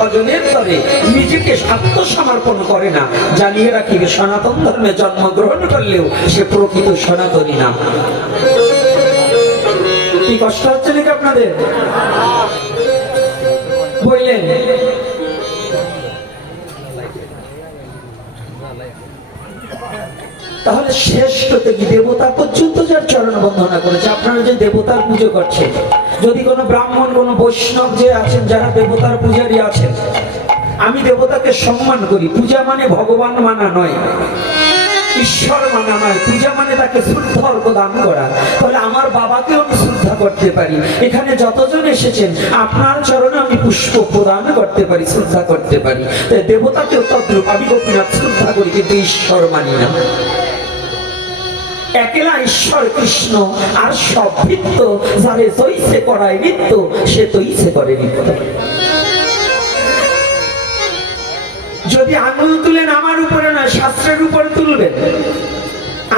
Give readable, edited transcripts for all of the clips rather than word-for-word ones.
ভজনের তরে নিজেকে আত্মসমর্পণ করে না, জানিয়ে রাখিবে সনাতন ধর্মে জন্মগ্রহণ করলেও সে প্রকৃত সনাতনী না। কি কষ্ট হচ্ছে নাকি আপনাদের? বললেন তাহলে শ্রেষ্ঠ থেকে দেবতা পর্যন্ত যার চরণ বন্দনা করেছে। আপনারা যে দেবতার পুজো করছেন, যদি কোনো ব্রাহ্মণ কোনো বৈষ্ণব যে আছেন যারা দেবতার পূজারী আছেন, আমি দেবতাকে সম্মান করি। পূজা মানে ভগবান মানা নয়, ঈশ্বর মানা নয়। পূজা মানে তাকে শ্রদ্ধা অর্ঘ দান করা। তাহলে আমার বাবাকেও আমি শ্রদ্ধা করতে পারি। এখানে যতজন এসেছেন আপনার চরণে আমি পুষ্প প্রদান করতে পারি, শ্রদ্ধা করতে পারি। তাই দেবতাকেও তদ্রূপ আমি গোপীনাথ শ্রদ্ধা করি, কিন্তু ঈশ্বর মানি না। একলা ঈশ্বর কৃষ্ণ, আর সব ভিত্ত যারে তৈছে করায় নিত্য, সে তৈছে করে নিত্য। যদি আঙুল তুলেন আমার উপরে নয়, শাস্ত্রের উপরে তুলবেন।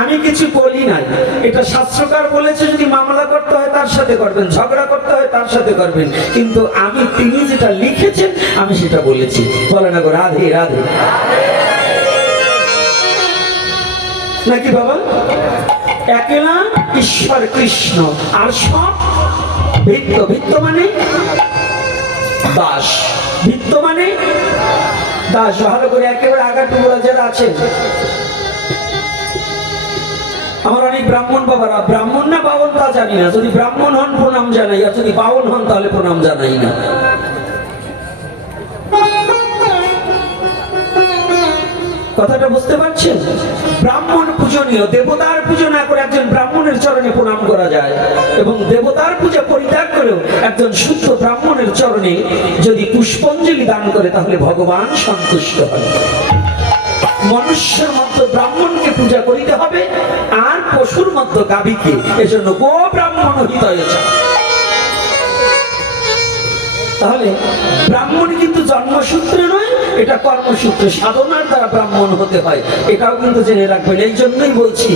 আমি কিছু বলি নাই, এটা শাস্ত্রকার বলেছে। যদি মামলা করতে হয় তার সাথে করবেন, ঝগড়া করতে হয় তার সাথে করবেন, কিন্তু আমি তিনি যেটা লিখেছেন আমি সেটা বলেছি। বলে না গো রাধে রাধে নাকি বাবা? একলা ঈশ্বর কৃষ্ণ, আর সব ভিত্ত। ভিত্ত মানে দাস, ভিত্ত মানে দাস। ভালো করে একেবারে আগাটুকুরা যারা আছেন, আমার অনেক ব্রাহ্মণ বাবারা, ব্রাহ্মণ না বাউন তা জানি না, যদি ব্রাহ্মণ হন প্রণাম জানাই, আর যদি বাউন হন তাহলে প্রণাম জানাই না। কথাটা বুঝতে পারছেন? ব্রাহ্মণ পূজনীয়, দেবতার পূজা না করে একজন ব্রাহ্মণের চরণে প্রণাম করা যায়, এবং দেবতার পূজা পরিত্যাগ করেও একজন শুদ্ধ ব্রাহ্মণের চরণে যদি পুষ্পাঞ্জলি দান করে তাহলে ভগবান সন্তুষ্ট হয়। মনুষ্যের মধ্যে ব্রাহ্মণকে পূজা করিতে হবে, আর পশুর মধ্যে গাভীকে। এজন্য গো ব্রাহ্মণ হিতয়ে। তাহলে ব্রাহ্মণ কিন্তু জন্মসূত্রে নয়, এটা কর্মসূত্রে, সাধনার দ্বারা ব্রাহ্মণ হতে হয়। এটাও কিন্তু জেনে রাখবেন। এই জন্যই বলছি,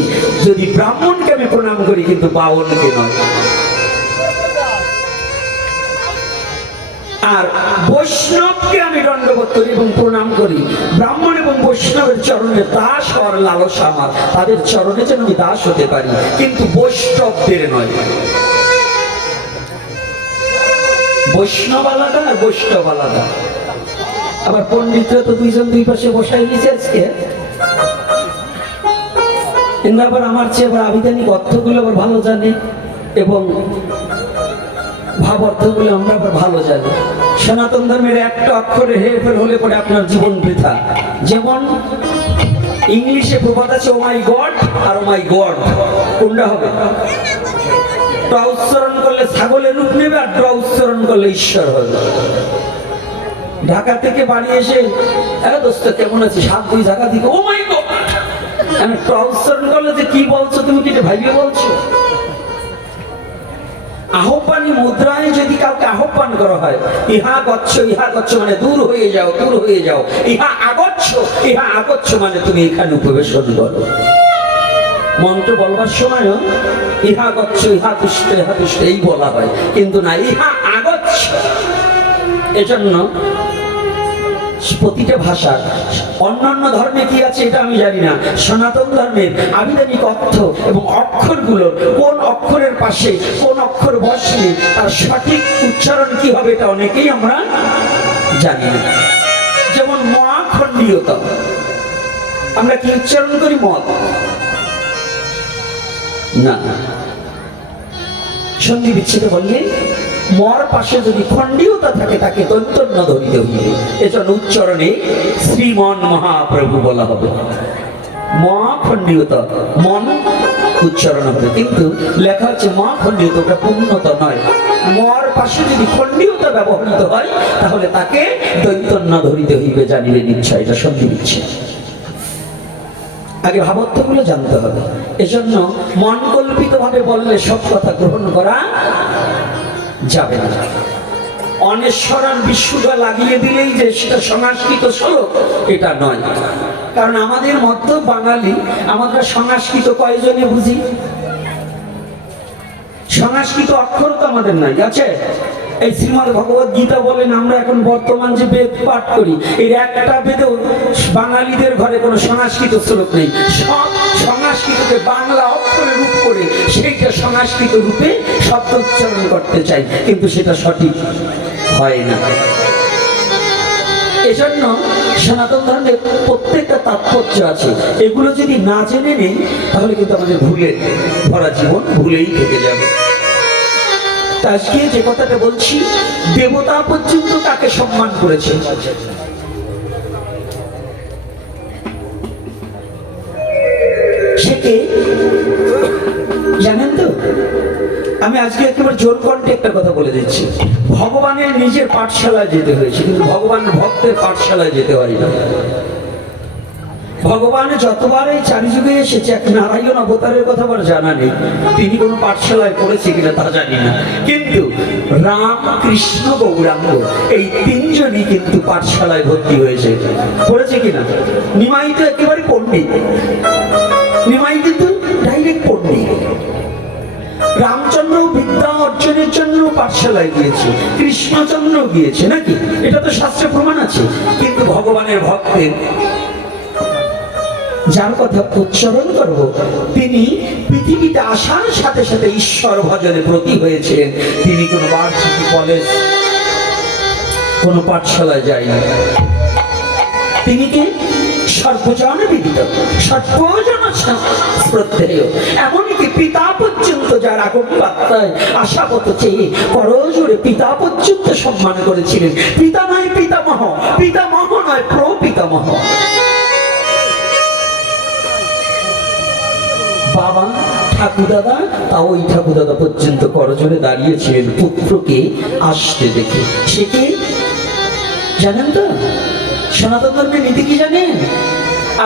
যদি ব্রাহ্মণকে আমি প্রণাম করি কিন্তু বাউনকে নয়। আর বৈষ্ণবকে আমি দণ্ডবোধ করি এবং প্রণাম করি। ব্রাহ্মণ এবং বৈষ্ণবের চরণে দাস হওয়ার লালসা আমার, তাদের চরণে যেন আমি দাস হতে পারি, কিন্তু বৈষ্ণবদের নয়। বৈষ্ণব আলাদা আর বৈষ্ণব আলাদা। আবার পণ্ডিতরা তো দুইজন দুই পাশে বসাই নিয়েছে আজকে। আবার আমার চেয়ে আবার আবিধানিক অর্থগুলো আবার ভালো জানে, এবং ভাব অর্থগুলো আমরা আবার ভালো জানি। সনাতন ধর্মের একটা অক্ষরে হেরফের হলে পরে আপনার জীবন বৃথা। যেমন ইংলিশে প্রবাদ আছে, ও মাই গড আর ও মাই গড, কোনটা হবে? ট উচ্চারণ করলে ছাগলের রূপ নেবে, আর ড উচ্চারণ করলে ঈশ্বর হবে। ঢাকা থেকে বাড়ি এসে দোস্ত কেমন আছিস, হাত দুই ঢাকা থেকে ও মাই গড, আমি ট উচ্চারণ করলে যে কি বলছো তুমি, কি ভাইবে বলছো? আহ্বানী মুদ্রায় যদি কাউকে আহ্বান করা হয়, ইহা গচ্ছ মানে দূর হয়ে যাও, দূর হয়ে যাও। ইহা আগচ্ছ মানে তুমি এখানে উপবেশন করো। মন্ত্র বলবার সময় ইহা গচ্ছ, ইহা তুষ্ট এই বলা হয়, কিন্তু না, ইহা আগচ্ছ। এজন্য প্রতিটা ভাষা, অন্যান্য ধর্মে কি আছে এটা আমি জানি না, সনাতন ধর্মের আবিধানিক অর্থ এবং অক্ষরগুলোর কোন অক্ষরের পাশে কোন অক্ষর বসলে তার সঠিক উচ্চারণ কি হবে এটা অনেকেই আমরা জানি না। যেমন মহাখণ্ডীয়তা, আমরা কি উচ্চারণ করি? মত না, সন্ধি বিচ্ছেদে বললে মর পাশে যদি খণ্ডীয়তা থাকে তাকে দন্তন্য ধরিতে হইবে। এজন্য উচ্চারণে শ্রীমন মহাপ্রভু বলা হবে। মহাখণ্ডীয়তা মন উচ্চারণ হবে, কিন্তু লেখা হচ্ছে মহাখণ্ডীয়তা, ওটা পূর্ণতা নয়। মর পাশে যদি খণ্ডীয়তা ব্যবহৃত হয় তাহলে তাকে দন্তন্য ধরিতে হইবে, জানিবে নিশ্চয়। এটা সন্ধি বিচ্ছেদ। আগে ভাবার্থগুলো জানতে হবে। এজন্য মন কল্পিত ভাবে বললে সব কথা গ্রহণ করা যাবে না। অনেশ্বরার বিশ্বটা লাগিয়ে দিলেই যে সেটা সংস্কৃত শ্লোক, এটা নয়। কারণ আমাদের মধ্য বাঙালি, আমরা সংস্কৃত কয়জনে বুঝি? সংস্কৃত অক্ষর তো আমাদের নাই, আছে? এই শ্রীমদ্ ভগবত গীতা বলেন আমরা এখন বর্তমান যে বেদ পাঠ করি, এর একটা বেদেও বাঙালিদের ঘরে কোনো সংস্কৃত শ্লোক নেই। সব সংস্কৃতকে বাংলা অক্ষরে রূপ করে সেইটা সংস্কৃত রূপে শব্দ উচ্চারণ করতে চাই, কিন্তু সেটা সঠিক হয় না। এজন্য সনাতন ধর্মের প্রত্যেকটা তাৎপর্য আছে, এগুলো যদি না জেনে নেই তাহলে কিন্তু আমাদের ভুলে ভরা জীবন ভুলেই থেকে যাবে। আজকে যে কথাটা বলছি, দেবতা পর্যন্ত তাকে সম্মান করেছে। সে কে জানেন তো? আমি আজকে একেবারে জোর কণ্ঠে একটা কথা বলে দিচ্ছি, ভগবানের নিজের পাঠশালায় যেতে হয়েছে, কিন্তু ভগবানের ভক্তের পাঠশালায় যেতে পারি না। ভগবান যতবার এই চারিযুগে এসেছে, এক নারায়ণ অবতারের কথা আমার জানা নেই, তিনি কোনো পাঠশালায় পড়েছে কিনা তা জানি না, কিন্তু রাম, কৃষ্ণ, গৌরাঙ্গ এই তিনজনই কিন্তু পাঠশালায় ভর্তি হয়েছে। পড়েছে কিনা? নিমাই তো একেবারে পণ্ডিত, নিমাই কিন্তু ডাইরেক্ট পণ্ডিত। রামচন্দ্র বিদ্যা অর্জনের জন্য পাঠশালায় গিয়েছে, কৃষ্ণচন্দ্র গিয়েছে, নাকি? এটা তো শাস্ত্রে প্রমাণ আছে। কিন্তু ভগবানের ভক্তের যার কথা উচ্চারণ করব, তিনি পৃথিবীতে আসার সাথে সাথে ঈশ্বর ভজনে ব্রতী হয়েছিলেন। তিনি কোনো বার্ষিক কলেজ, কোনো পাঠশালায় যায়নি। তিনি কি সর্বজন বিদিত, সর্বজন শ্রদ্ধেয়, এমনকি পিতা পর্যন্ত যার আগম বার্তায় আশাপত চেয়ে করজোড়ে পিতা পর্যন্ত সম্মান করেছিলেন। পিতা নয় পিতামহ, পিতামহ নয় প্রপিতামহ। বাবা ঠাকুরদাদা, তাও ওই ঠাকুরদাদা পর্যন্ত করজোড়ে দাঁড়িয়েছিলেন পুত্রকে আসতে দেখে। সে কে জানেন তো? সনাতন ধর্মের নীতি কি জানেন?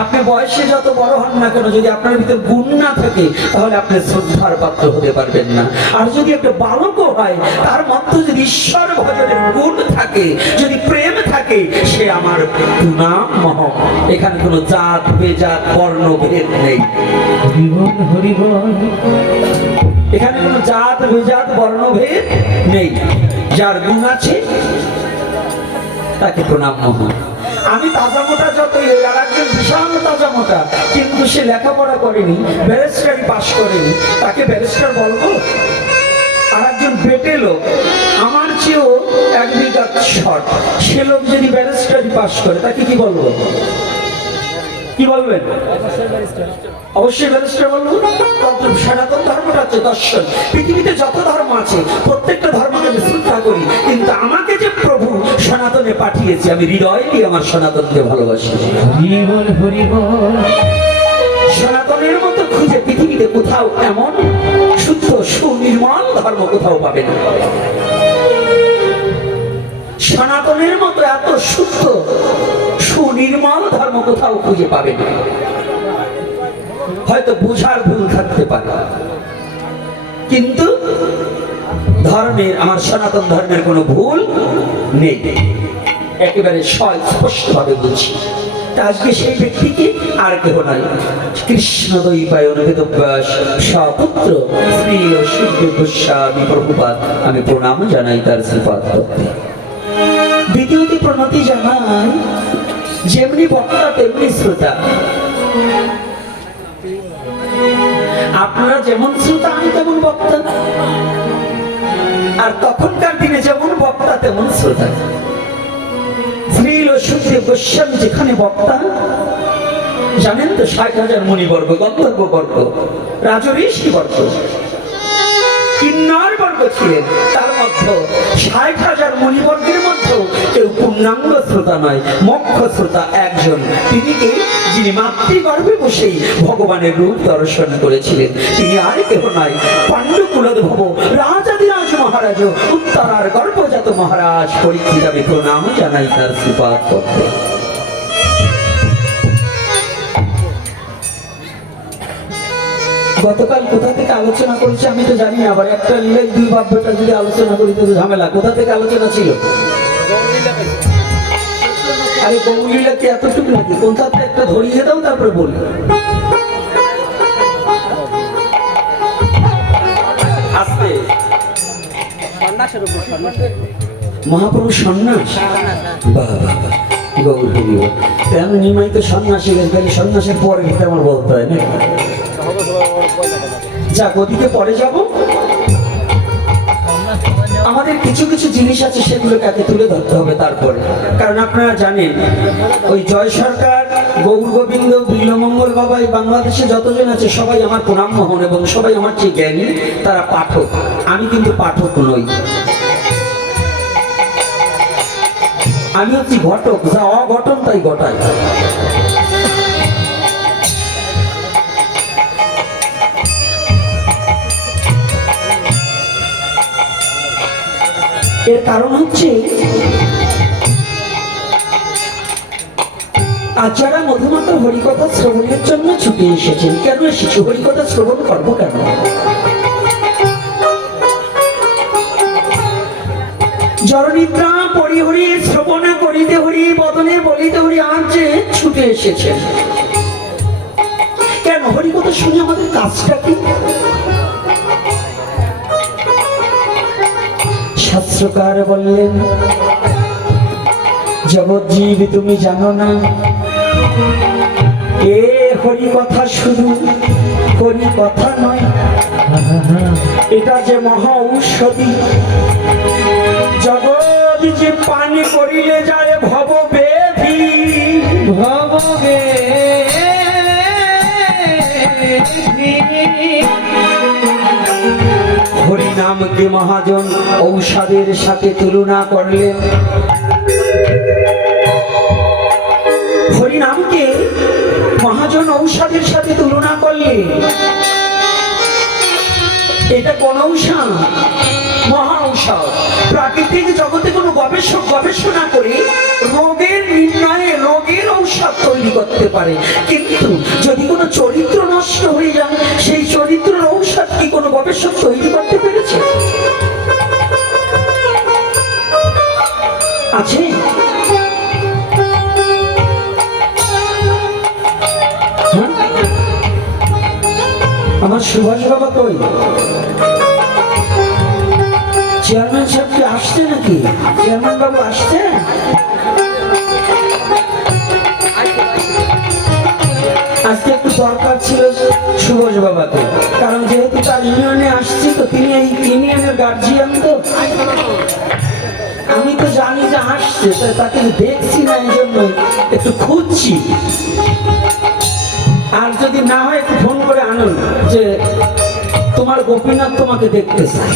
আপনি বয়সে যত বড় হন না কেন, যদি আপনার ভিতর গুণ না থাকে তাহলে আপনি শ্রদ্ধার পাত্র হতে পারবেন না। আর যদি একটা বালকও হয়, তার মধ্যে যদি ঈশ্বর ভজনের গুণ থাকে, যদি প্রেম থাকে, সে আমার পুনামহ। এখানে কোনো জাত বেজাত বর্ণ ভেদ নেই। এখানে কোনো জাত বেজাত বর্ণভেদ নেই। যার গুণ আছে তাকে প্রণাম মহ। আমি তাজা মোটা যতই হই, আর একজন বিশাল তাজা মোটা, কিন্তু সে লেখাপড়া করেনি, ব্যারিস্টারি পাশ করেনি, তাকে ব্যারিস্টার বলবো? আর একজন বেটে লোক, আমার চেয়েও এক বিঘা শর্ট, সে লোক যদি ব্যারিস্টারি পাশ করে, তাকে কি বলবো? কি বলবেন? অবশ্যই ব্যারিস্টার বলবো। সনাতন ধর্মটা হচ্ছে দর্শন। পৃথিবীতে যত ধর্ম আছে প্রত্যেকটা ধর্মকে আমি শ্রদ্ধা করি, কিন্তু আমাকে যে প্রভু সনাতনে পাঠিয়েছে, আমি হৃদয় দিয়ে আমার সনাতনকে ভালোবাসি। সনাতনের মতো খুঁজে পৃথিবীতে কোথাও এমন শুদ্ধ সুনির্মল ধর্ম কোথাও পাবে না। সনাতনের মতো এত শুদ্ধ সুনির্মল ধর্ম কোথাও খুঁজে পাবে না। হয়তো বোঝার ভুল থাকতে পারে, কিন্তু ধর্মের, আমার সনাতন ধর্মের কোনো ভুল নেই, একেবারে স্পষ্ট ভাবে বলছি। আজকে সেই ব্যক্তিকে আর কেহ নয়, কৃষ্ণ দ্বৈপায়ন বেদব্যাস সপুত্র শ্রী অসুর গোস্বামী প্রভুপাদ। আমি প্রণাম জানাই তার শ্রীপাদ করতে। দ্বিতীয়টি প্রণতি জানাই, যেমনি বক্তা তেমনি শ্রোতা। আপনারা যেমন শ্রোতা, আমি তেমন বক্তা। আর তখনকার দিনে যেমন বক্তা তেমন শ্রোতা। শ্রী সুখদেব গোস্বামী যেখানে বক্তা, জানেন তো ৬০,০০০ মুনিবর্গ, গন্ধর্ববর্গ, রাজঋষি বর্গ, কিন্নর বর্গ ছিলেন। তার মধ্যে ৬০,০০০ মুনিবর্গের মধ্যে কেউ পূর্ণাঙ্গ শ্রোতা নয়, মোক্ষ শ্রোতা একজন। তিনি কে? যিনি মাতৃগর্ভে বসেই ভগবানের রূপ দর্শন করেছিলেন। তিনি আর কেহ নয়, পাণ্ডুকুলোদ্ভব রাজাধিরাজ মহারাজ, উত্তরার গর্ভজাত মহারাজ পরীক্ষিত। আমি প্রণাম জানাই তার শ্রীপাদ করতে। গতকাল কোথা থেকে আলোচনা করেছে আমি তো জানি না, আবার একটা লীলা দুই বাব্যটা যদি আলোচনা করি তো ঝামেলা। কোথা থেকে আলোচনা ছিল? আরে গৌরীলা কি এতটুকু নাকি? কোথা থেকে একটা ধরিয়ে দাও, তারপরে বলি। আস্তে মহাপ্রভু সন্ন্যাস, বাহ বাহ বাহ, গৌর হরি বল। আমি নিমাই তো সন্ন্যাসী গেছে, তাহলে সন্ন্যাসের পরে কিন্তু আমার বলতে হয় না। যাক, ওদিকে পরে যাব। আমাদের কিছু কিছু জিনিস আছে, সেগুলোকে আগে তুলে ধরতে হবে তারপরে। কারণ আপনারা জানেন, ওই জয় সরকার, গৌর গোবিন্দ, বিল্লমঙ্গল বাবা, এই বাংলাদেশে যতজন আছে সবাই আমার প্রণাম মোহন, এবং সবাই আমার যে জ্ঞানী তারা পাঠক। আমি কিন্তু পাঠক নই, আমি হচ্ছি ঘটক, যা অঘটন তাই ঘটাই। এর কারণ হচ্ছে, আজ যারা মধুমাতার হরিকথা শ্রবণের জন্য ছুটে এসেছেন, কেন এসেছি? হরিকথা শ্রবণ করবো কেন? জরনিদ্রা পরিহরি শ্রবণ করিতে হরি, বদনে বলিতে হরি, আজ যে ছুটে এসেছেন কেন? হরিকথা শুনে আমাদের কাজটা কি? শাস্ত্রকার বললেন, জগৎজীব তুমি জানো না, এ হরি কথা শুধু হরি কথা নয়, এটা যে মহা ঔষধি। জগৎ যে পানি করিলে যায় ভব বেধি, ভব বেধি। হরিনামকে মহাজন ঔষধের সাথে তুলনা করলেন। হরিনামকে মহাজন ঔষধের সাথে তুলনা করলেন। এটা কোন ঔষধ? মহা ঔষধ। প্রাকৃতিক জগতে কোনো গবেষক গবেষণা করে রোগের নির্ণয়ে রোগের ঔষধ তৈরি করতে পারে, কিন্তু যদি কোনো চরিত্র নষ্ট হয়ে যায়, সেই চরিত্রের ঔষধ কি কোনো গবেষক তৈরি করতে পেরেছে? আছে? আমার সুভাষ বাবা কই? চেয়ারম্যান সাহেব কি আসছে নাকি? চেয়ারম্যান বাবু আসছে? আজকে একটু দরকার ছিল সুভাষ বাবাকে, কারণ যেহেতু তার ইউনিয়নে আসছি, তো তিনি এই ইউনিয়নের গার্জিয়ান, তো আমি তো জানি যে আসছে, তাকে দেখছি না, এই জন্য একটু খুঁজছি। আর যদি না হয় একটু ফোন করে আনুন যে তোমার গোপীনাথ তোমাকে দেখতে চায়।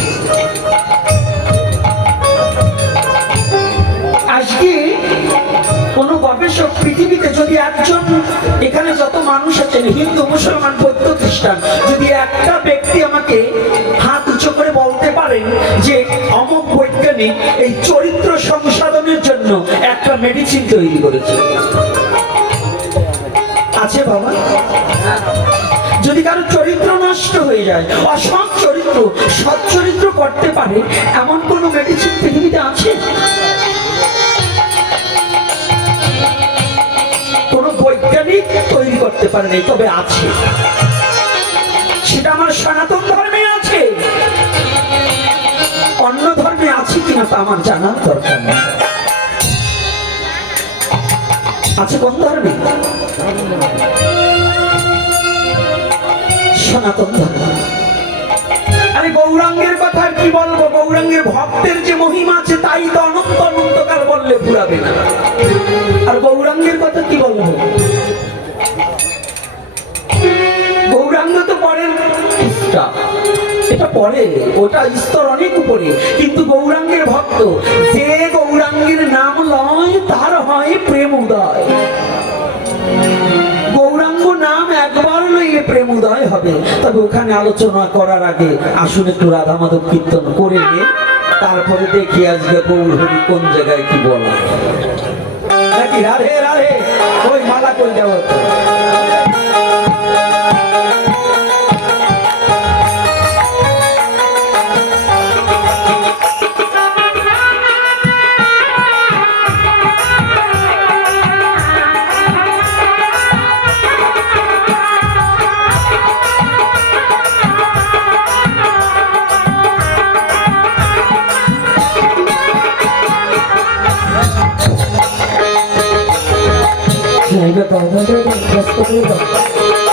আজকে কোন গবেষক পৃথিবীতে যদি একজন, এখানে যত মানুষ আছেন, হিন্দু, মুসলমান, বৌদ্ধ, খ্রিস্টান, যদি একটা ব্যক্তি আমাকে হাত উঁচু করে বলতে পারেন যে অমুক বৈজ্ঞানিক এই চরিত্র সংশোধনের জন্য একটা মেডিসিন তৈরি করেছে, আছে বাবা? যদি কারো চরিত্র নষ্ট হয়ে যায়, অসৎ চরিত্র সৎ চরিত্র করতে পারে, এমন কোন মেডিসিন পৃথিবীতে আছে? কোন বৈজ্ঞানিক তৈরি করতে পারে নাই, তবে আছে। সেটা আমার সনাতন ধর্মে আছে, অন্য ধর্মে আছে কিনা তা আমার জানার দরকার নেই। আছে কোন ধর্মে? সনাতন ধর্ম। আরে গৌরাঙ্গের কথা কি বলবো? গৌরাঙ্গের ভক্তের যে মহিমা আছে তাই তো অনন্ত অনন্তকাল বললে ফুরাবে না। আর গৌরাঙ্গের কথা কি বলবো? গৌরাঙ্গ তো পরের স্তর, এটা পরে, ওটা স্তর অনেক উপরে, কিন্তু গৌরাঙ্গের ভক্ত যে গৌরাঙ্গের নাম লয় তার হয় প্রেম উদয়। গৌরাঙ্গ নাম একবার লইলে প্রেম উদয় হবে। তবে ওখানে আলোচনা করার আগে আসুন একটু রাধা মাধব কীর্তন করে নিয়ে তারপরে দেখি আজকে গৌর হরি কোন জায়গায় কি বলা নাকি। রাধে রাধে, ওই মালা কই দেওয়া। নাইবে তো ব্যস্ত করে দাও